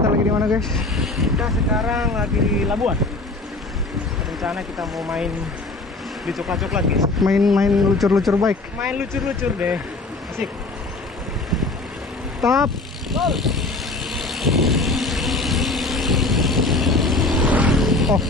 Kita lagi di mana, guys? Kita sekarang lagi di Labuan. Rencana kita mau main di coklat-coklat, guys. Main lucur-lucur bike. Main lucur-lucur deh. Asik. Stop. Gol. Oh.